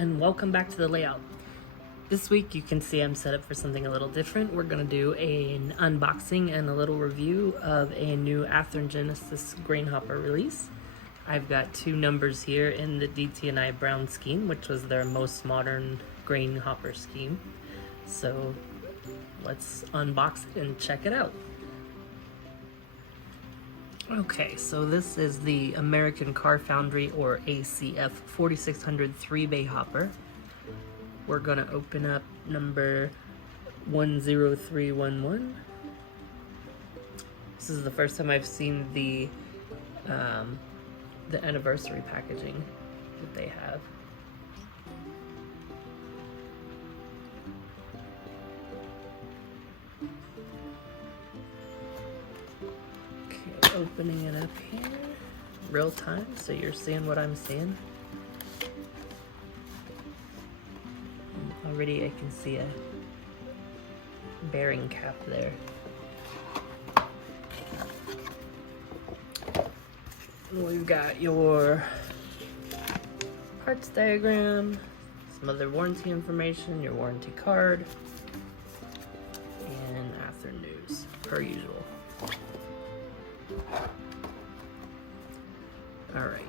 and welcome back to the layout. This week you can see I'm set up for something a little different. We're going to do an unboxing and a little review of a new Athearn Genesis grain hopper release. I've got two numbers here in the DT&I brown scheme, which was their most modern grain hopper scheme. So let's unbox it and check it out. Okay, so this is the American Car Foundry, or ACF, 4600 3-bay hopper. We're gonna open up number 10311. This is the first time I've seen the anniversary packaging that they have. Opening it up here, real time, so you're seeing what I'm seeing. Already I can see a bearing cap there. We've got your parts diagram, some other warranty information, your warranty card, and Athearn news, per usual. All right.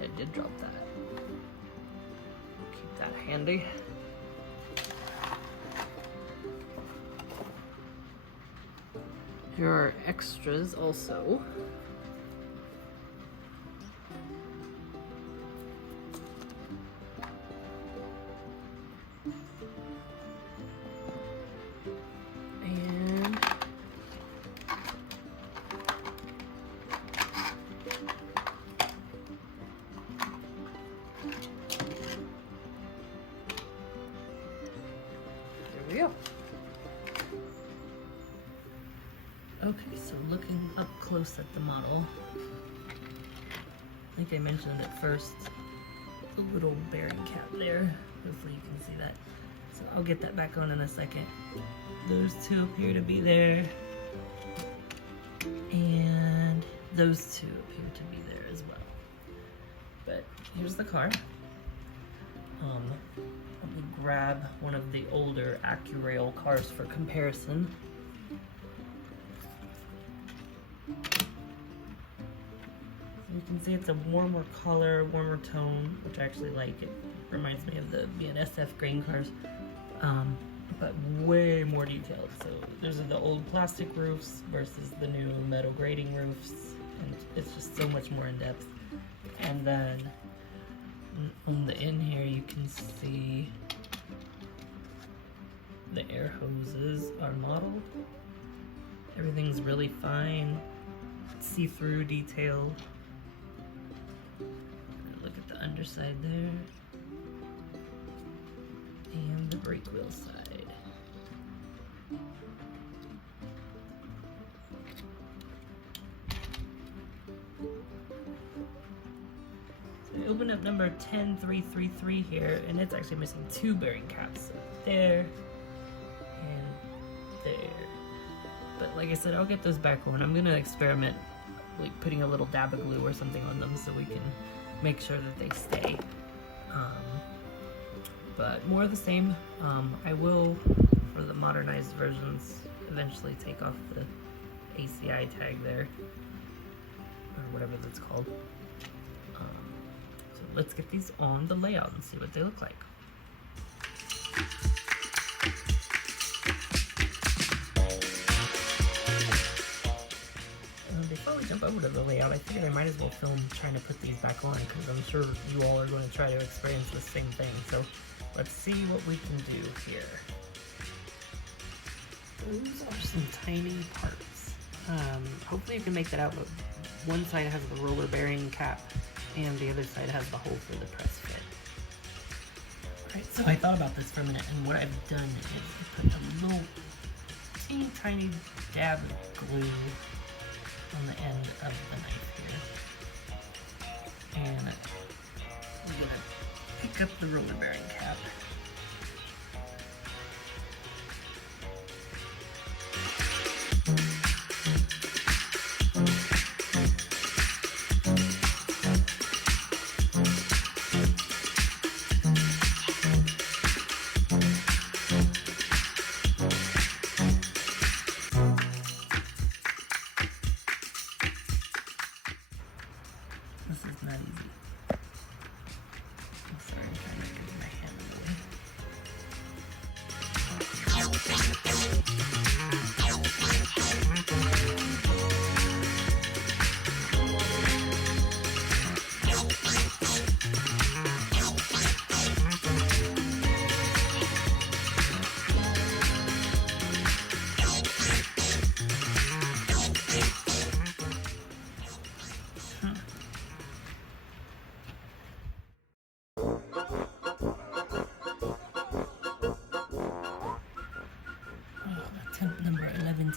I did drop that. Keep that handy. Here are extras also. There we go. Okay, so looking up close at the model, I think I mentioned at first the little bearing cap there. Hopefully you can see that. So I'll get that back on in a second. Those two appear to be there, and those two appear to be there as well. But here's the car. I'm gonna grab one of the older AccuRail cars for comparison. You can see it's a warmer color, warmer tone, which I actually like. It reminds me of the BNSF grain cars, but way more detailed. So those are the old plastic roofs versus the new metal grating roofs, and it's just so much more in depth. And then on the end here, you can see the air hoses are modeled. Everything's really fine, see-through detail. Look at the underside there, and the brake wheel side. So I open up number 10333 here, and it's actually missing two bearing caps, there and there. But like I said, I'll get those back on. I'm gonna experiment like putting a little dab of glue or something on them so we can make sure that they stay. But more of the same. I will, for the modernized versions, eventually take off the ACI tag there, or whatever that's called. So let's get these on the layout and see what they look like. Before we jump over to the layout, I figured I might as well film trying to put these back on, because I'm sure you all are going to try to experience the same thing. So let's see what we can do here. Those are some tiny parts. Hopefully you can make that out, but one side has the roller bearing cap and the other side has the hole for the press fit. Alright, so I thought about this for a minute, and what I've done is put a little teeny tiny dab of glue on the end of the knife here. And I'm gonna pick up the roller bearing cap. Attempt number 11.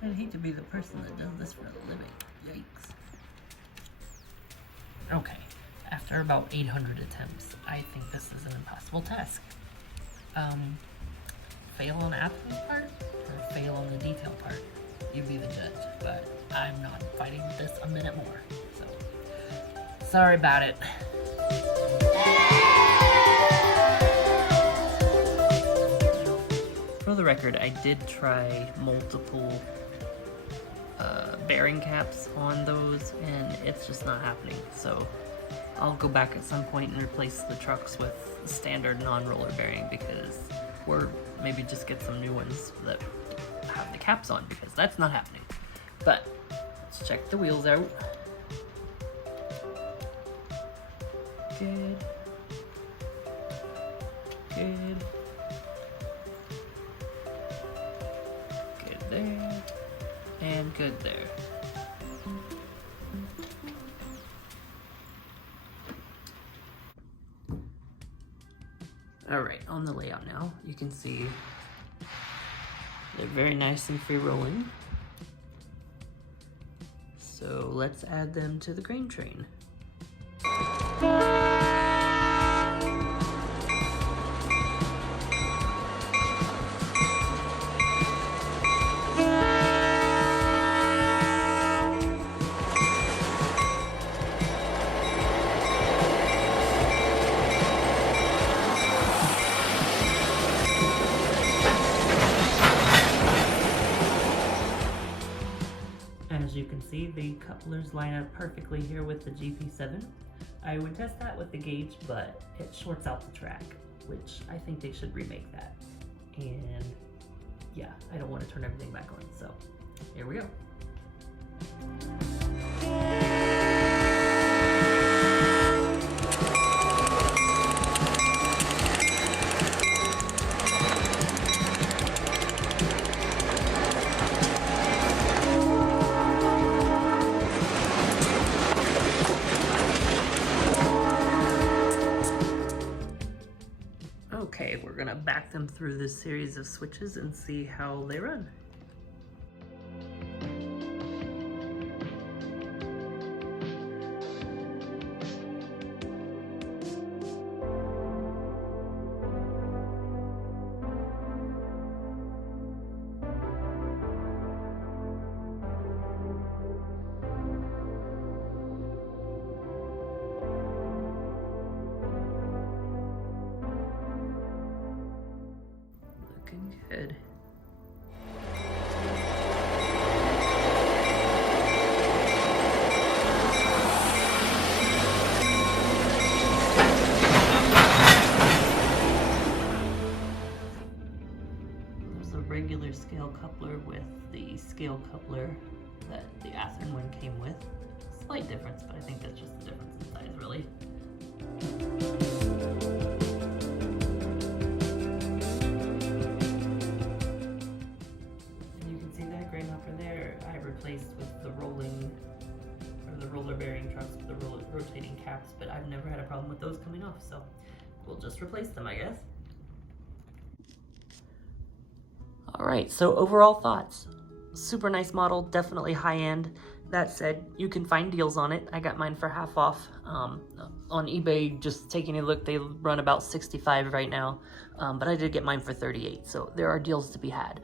I hate to be the person that does this for a living. Yikes. Okay, after about 800 attempts, I think this is an impossible task. Fail on Athearn's part, or fail on the detail part? You be the judge, but I'm not fighting with this a minute more, so sorry about it. For the record, I did try multiple bearing caps on those, and it's just not happening. So I'll go back at some point and replace the trucks with standard non-roller bearing, because, or maybe just get some new ones that have the caps on, because that's not happening. But let's check the wheels out. Good. Good. Good there. And good there. Alright, on the layout now, you can see they're very nice and free rolling. So let's add them to the grain train. As you can see, the couplers line up perfectly here with the GP7. I would test that with the gauge, but it shorts out the track, which I think they should remake that. And yeah, I don't want to turn everything back on, so here we go. Okay, we're gonna back them through this series of switches and see how they run. Looking good. There's a regular scale coupler with the scale coupler that the Athearn one came with. Slight difference, but I think that's just the difference in size, really. Replaced with the rolling, or the roller bearing trucks with the rotating caps, but I've never had a problem with those coming off, so we'll just replace them, I guess. Alright, so overall thoughts. Super nice model, definitely high-end. That said, you can find deals on it. I got mine for half off. On eBay, just taking a look, they run about $65 right now, but I did get mine for $38, so there are deals to be had.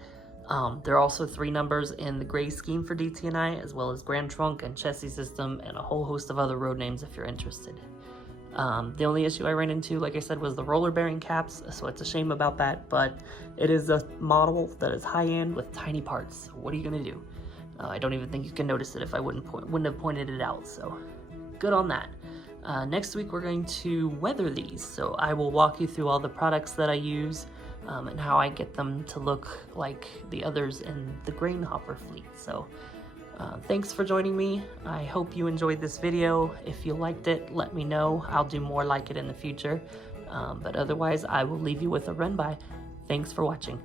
There are also 3 numbers in the gray scheme for DT&I, as well as Grand Trunk and Chassis System, and a whole host of other road names if you're interested. The only issue I ran into, like I said, was the roller bearing caps, so it's a shame about that, but it is a model that is high-end with tiny parts. What are you going to do? I don't even think you can notice it if I wouldn't have pointed it out, so good on that. Next week we're going to weather these, so I will walk you through all the products that I use, and how I get them to look like the others in the grain hopper fleet. So thanks for joining me. I hope you enjoyed this video. If you liked it, let me know. I'll do more like it in the future. But otherwise, I will leave you with a run by. Thanks for watching.